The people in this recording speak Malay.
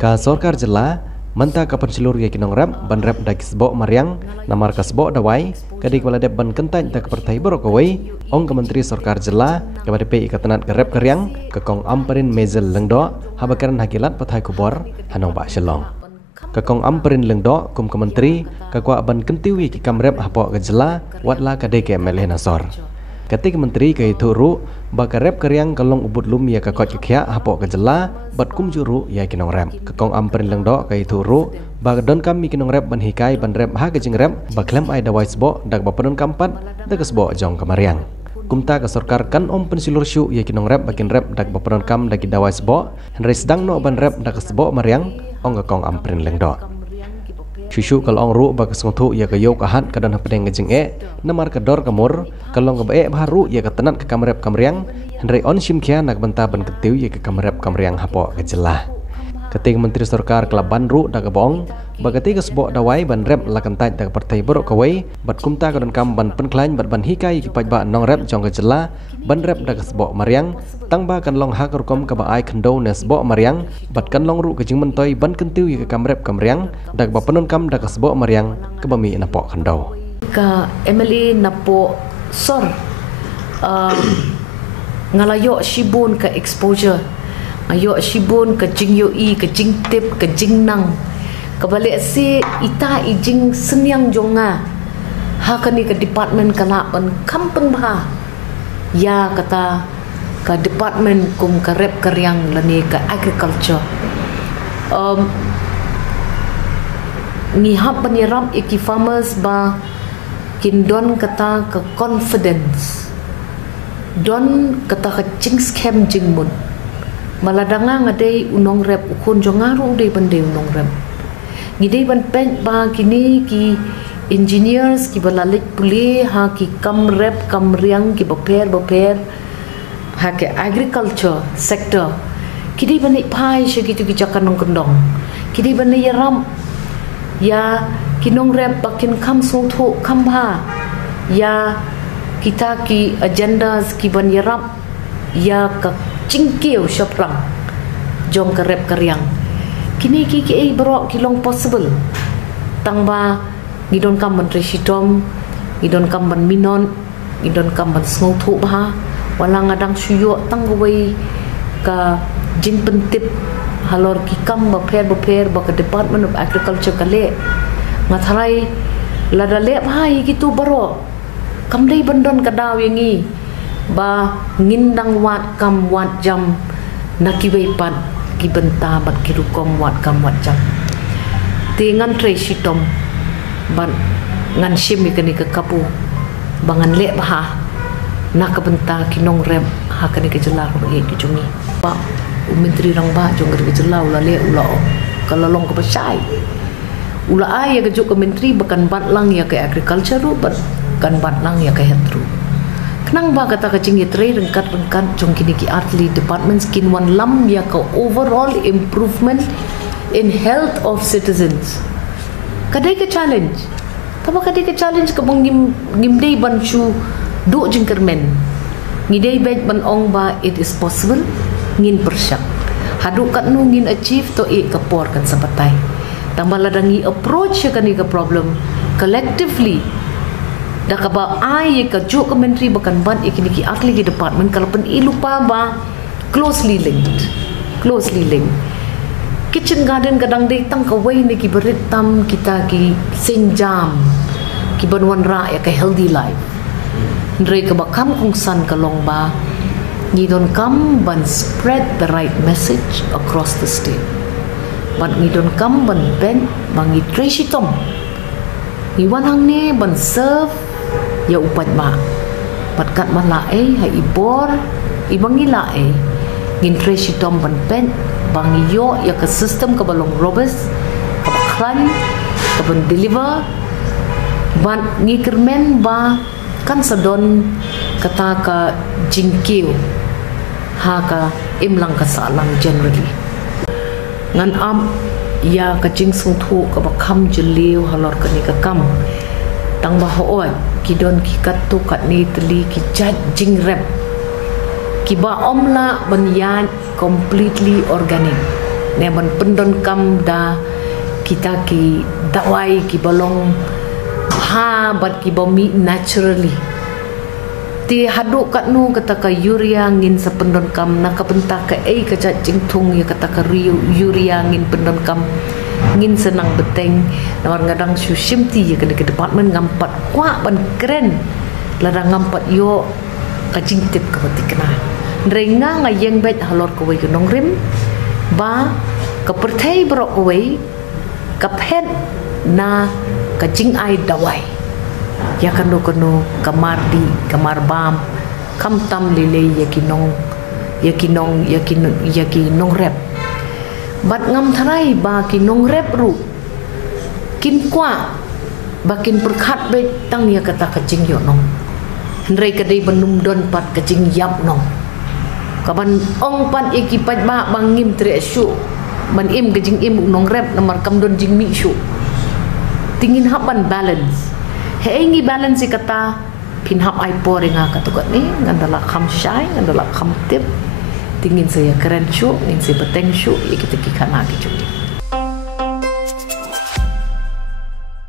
Ka Sorkar Jela Menta ka pensilur ya kinong rap ban rap da kisbo mariang namar kasbo dawai kadi kepala dep ban kentan da kepertai borokawai ong kementeri Sorkar Jela kepada pe ikatanat ke rap keryang ke kong amperin mezel lengdo habakaran hakilat pathai kubor hanong ba shalong ke kong amperin lengdo kum kementeri ke kwa ban kentiwi ki kam rap hapo ke Jela watla kade ke meleh nasor ketika menteri ke itu ru baka rap keryang kalong ubud lum ya ka kot kya hapo ke Jela bat kum juru ya kinong rap ke kong amperin lengdo ke itu ru baka don kami kinong rap ban hikai ban rap ha ke jing rap baklem ai da waisbo dak bapenon kampat da kesbo jong kamariang kumta ke Sorkar kan om pensilur syu ya kinong rap bakin rap dak bapenon kam dak da waisbo henry sedang no ban rap dak kesbo mariang ong ke kong amperin lengdo Shushu kalau ong ru baka sungtu ya ke yok ahat kadan hapedeng ngejeng namar ke dor kamur kalong ke baru ya ke tenat ke kamrep kamriang henry on shim kia nak benta ban ketiu ya ke kamrep kamriang hapo ke Jela ketika menteri Sorkar kelaban ru dak bong baka tiga sebok dawai ban rep lakan tait dak partai borok kawai bat kumta kadan kam ban penklain bat ban hikai ki pajba nong rep jong ke Jela ban rep dak sebok mariang tangba kan long hak rukom ka ba ai khando nes bo mariang bat kan long ru ke jing mentoi ban kentiu ya ke kamrep kamriang dak ba penon kam dak sebok mariang ke bami napo khando ka Emily napo sor ngalayo shibun ke exposure ayo shibun ke jing yoi ke jing tip ke jing nang kabalik si ita ijing senyang jonga ha kani ke department kalapan kampung bah ya kata ke department kum ke rep keryang lani ke agriculture ngihap penyiram iki farmers ba kindon kata ke confidence don kata ke jing scam jing mun maladanga ngadai unong rep ukun jongaru dei bande unong rep ngidei ban pen ba kini ki engineers ki balalik puli ha ki kam rep kam riang ki baper ha ke agriculture sector kidei ban pai segitu ki jakan nong kendong kidei ban yaram ya kinong rep bakin kam sungthu kam ba ya kita ki agendas ki ban yarap ya ka cingkiu syaprang jong ke rep keryang kini ki bro kilong possible tangba ngidon kam menteri sitom ngidon kam ban minon ngidon kam ban sungthu ba wala ngadang suyo tangwei ka jing pentip halor ki kam baper ba ke department of agriculture kale ngatharai lada le bhai gitu baro kam dei bandon kadaw yangi ba ngindang wat kam wat jam nakiwei pat ki benta bat ki rukom wat kam wat jam tingan tre sitom ban ngan sim ikani ke kapu bangan le bah nak benta kinong rem ha kani ke Jela ko ye ki jungi ba menteri rang ba jong ke Jela ula le ula kalau long ke pasai ula ai ke juk ke menteri bakan bat lang ya ke agriculture ru kan bat lang ya ke hetru kenang ba kata kacing yetre rengkat jong kini ki artli department skin one lam ya ka overall improvement in health of citizens kadai ke challenge tapa kadai ke challenge ka bang ngimdei ban chu du jingkermen ngidei bet ban ong ba it is possible ngin persyak hadu kat nu ngin achieve to e kapor kan sabatai tambah ladangi approach kan ni ka problem collectively dah kaba ai ka juk kementeri bakan ban ikini ki atli ki department kalau pen ilupa ba closely linked kitchen garden kadang dei tang ka wei ni ki berit tam kita ki senjam ki banwan ra ya ka healthy life ndrei ka bakam kungsan kalong ba ni don kam ban spread the right message across the state ban ni don kam ban ben bangi tresitom ni wan hang ne ban serve ya upat ma patkat malae ha ibor ibangi lae ngin tresi tom ban pen bangi yo ya ke system ke balong robes ke bakran ke ban deliver ban ngikirmen ba kan sedon kata ka jingkiu ha ka imlang ka salang generally ngan am ya ka jing sung thu ka bakham jeliu halor ka ni ka kam tang bahoot kidon ki katu kat ni teli ki jat jing rep ki ba omla banyan completely organic ban pendon kam da kita ki dawai ki bolong ha bat ki bomi naturally ti haduk kat nu kata ka urea ngin sa pendon kam na ka pentak ka ka cacing tung ya kata ka urea ngin pendon kam ngin senang beteng nawar ngadang susimti ya ke department ngampat kwa ban keren ladang ngampat yo kacing tip ka batikna renga ngayeng bet halor ko ke nong rim ba ka pertai brok ko ka pet na kacing ai dawai ya kanu kamar bam kam tam lele yakinong rep bat ngam tharai ba kinong rep ru kin kwa bakin perkhat be tang ya kata kacing yo nong ndrei kadai benum don pat kacing yap nong kaban ong pan ekipat ba bangim tre syu ban im kacing im nong rep namar kam don jing mi syu tingin hapan balance heingi balance kata pinhap ai poringa katukat ni ngandala kham syai ngandala kham tip tingin saya keren syu ngin saya beteng syu ikit kana ki